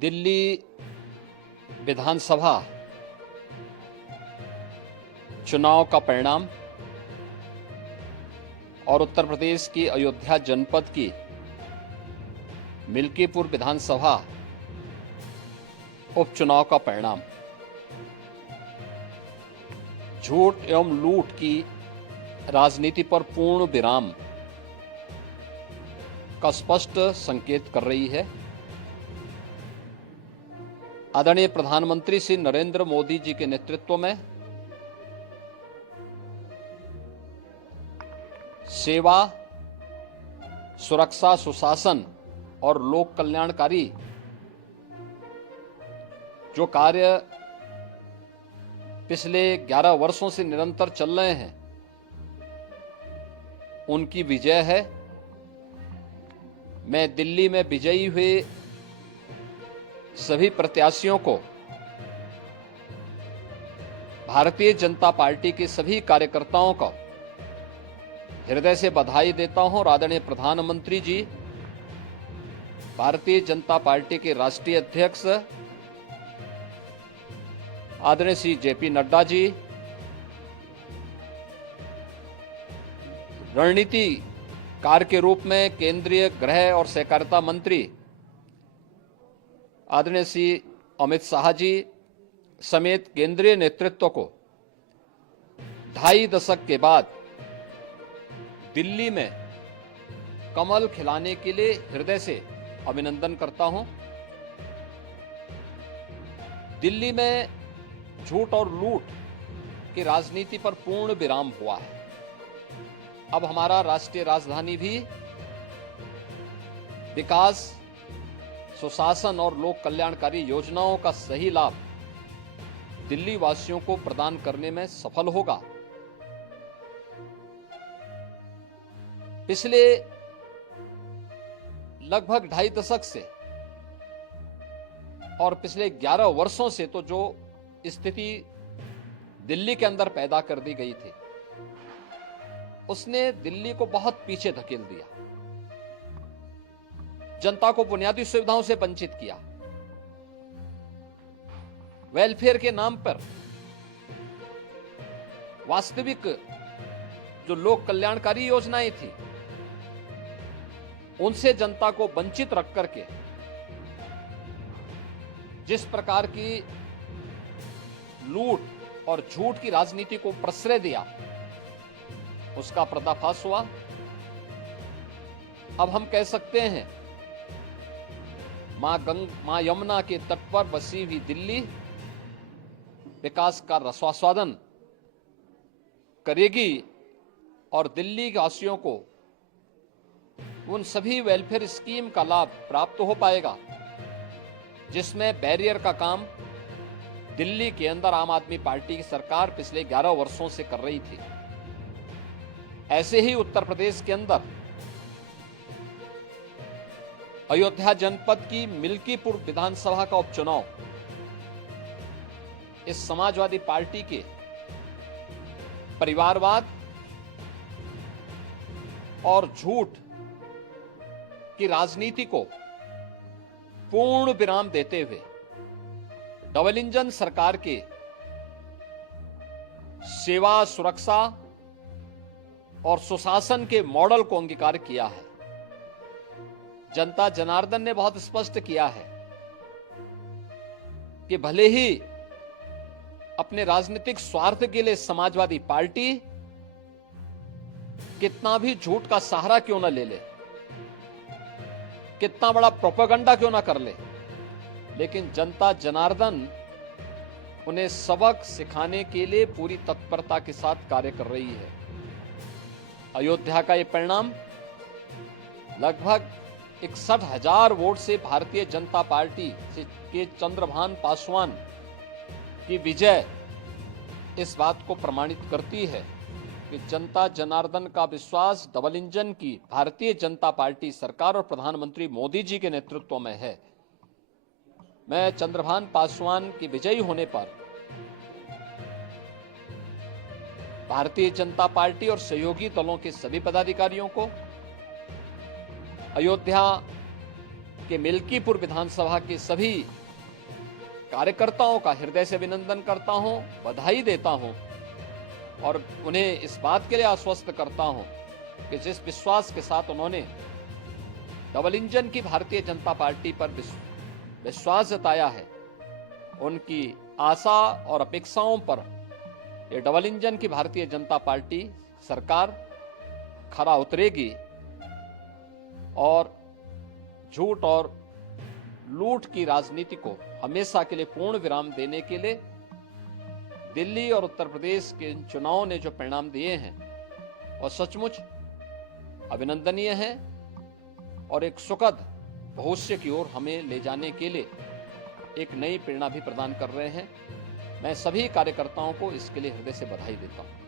दिल्ली विधानसभा चुनाव का परिणाम और उत्तर प्रदेश की अयोध्या जनपद की मिल्कीपुर विधानसभा उपचुनाव का परिणाम झूठ एवं लूट की राजनीति पर पूर्ण विराम का स्पष्ट संकेत कर रही है। आदरणीय प्रधानमंत्री श्री नरेंद्र मोदी जी के नेतृत्व में सेवा, सुरक्षा, सुशासन और लोक कल्याणकारी जो कार्य पिछले 11 वर्षों से निरंतर चल रहे हैं, उनकी विजय है। मैं दिल्ली में विजयी हुए सभी प्रत्याशियों को, भारतीय जनता पार्टी के सभी कार्यकर्ताओं को हृदय से बधाई देता हूं और आदरणीय प्रधानमंत्री जी, भारतीय जनता पार्टी के राष्ट्रीय अध्यक्ष आदरणीय श्री जेपी नड्डा जी, रणनीतिकार के रूप में केंद्रीय गृह और सहकारिता मंत्री आदरणीय श्री अमित शाह जी समेत केंद्रीय नेतृत्व को 2.5 दशक के बाद दिल्ली में कमल खिलाने के लिए हृदय से अभिनंदन करता हूं। दिल्ली में झूठ और लूट की राजनीति पर पूर्ण विराम हुआ है। अब हमारा राष्ट्रीय राजधानी भी विकास, सुशासन और लोक कल्याणकारी योजनाओं का सही लाभ दिल्ली वासियों को प्रदान करने में सफल होगा। पिछले लगभग 2.5 दशक से और पिछले 11 वर्षों से तो जो स्थिति दिल्ली के अंदर पैदा कर दी गई थी, उसने दिल्ली को बहुत पीछे धकेल दिया, जनता को बुनियादी सुविधाओं से वंचित किया, वेलफेयर के नाम पर वास्तविक जो लोक कल्याणकारी योजनाएं थी उनसे जनता को वंचित रख करके जिस प्रकार की लूट और झूठ की राजनीति को प्रश्रय दिया, उसका पर्दाफाश हुआ। अब हम कह सकते हैं मां यमुना के तट पर बसी हुई दिल्ली विकास का रसास्वादन करेगी और दिल्ली के वासियों को उन सभी वेलफेयर स्कीम का लाभ प्राप्त हो पाएगा जिसमें बैरियर का काम दिल्ली के अंदर आम आदमी पार्टी की सरकार पिछले 11 वर्षों से कर रही थी। ऐसे ही उत्तर प्रदेश के अंदर अयोध्या जनपद की मिल्कीपुर विधानसभा का उपचुनाव इस समाजवादी पार्टी के परिवारवाद और झूठ की राजनीति को पूर्ण विराम देते हुए डबल इंजन सरकार के सेवा, सुरक्षा और सुशासन के मॉडल को अंगीकार किया है। जनता जनार्दन ने बहुत स्पष्ट किया है कि भले ही अपने राजनीतिक स्वार्थ के लिए समाजवादी पार्टी कितना भी झूठ का सहारा क्यों न ले ले, कितना बड़ा प्रोपेगेंडा क्यों ना कर ले, लेकिन जनता जनार्दन उन्हें सबक सिखाने के लिए पूरी तत्परता के साथ कार्य कर रही है। अयोध्या का ये परिणाम लगभग 61,000 वोट से भारतीय जनता पार्टी के चंद्रभान पासवान की विजय इस बात को प्रमाणित करती है कि जनता जनार्दन का विश्वास डबल इंजन की भारतीय जनता पार्टी सरकार और प्रधानमंत्री मोदी जी के नेतृत्व में है। मैं चंद्रभान पासवान की विजयी होने पर भारतीय जनता पार्टी और सहयोगी दलों के सभी पदाधिकारियों को, अयोध्या कि मिल्कीपुर विधानसभा के सभी कार्यकर्ताओं का हृदय से अभिनंदन करता हूं, बधाई देता हूं और उन्हें इस बात के लिए आश्वस्त करता हूं कि जिस विश्वास के साथ उन्होंने डबल इंजन की भारतीय जनता पार्टी पर विश्वास जताया है, उनकी आशा और अपेक्षाओं पर ये डबल इंजन की भारतीय जनता पार्टी सरकार खरा उतरेगी और झूठ और लूट की राजनीति को हमेशा के लिए पूर्ण विराम देने के लिए दिल्ली और उत्तर प्रदेश के चुनावों ने जो परिणाम दिए हैं और सचमुच अभिनंदनीय है और एक सुखद भविष्य की ओर हमें ले जाने के लिए एक नई प्रेरणा भी प्रदान कर रहे हैं। मैं सभी कार्यकर्ताओं को इसके लिए हृदय से बधाई देता हूं।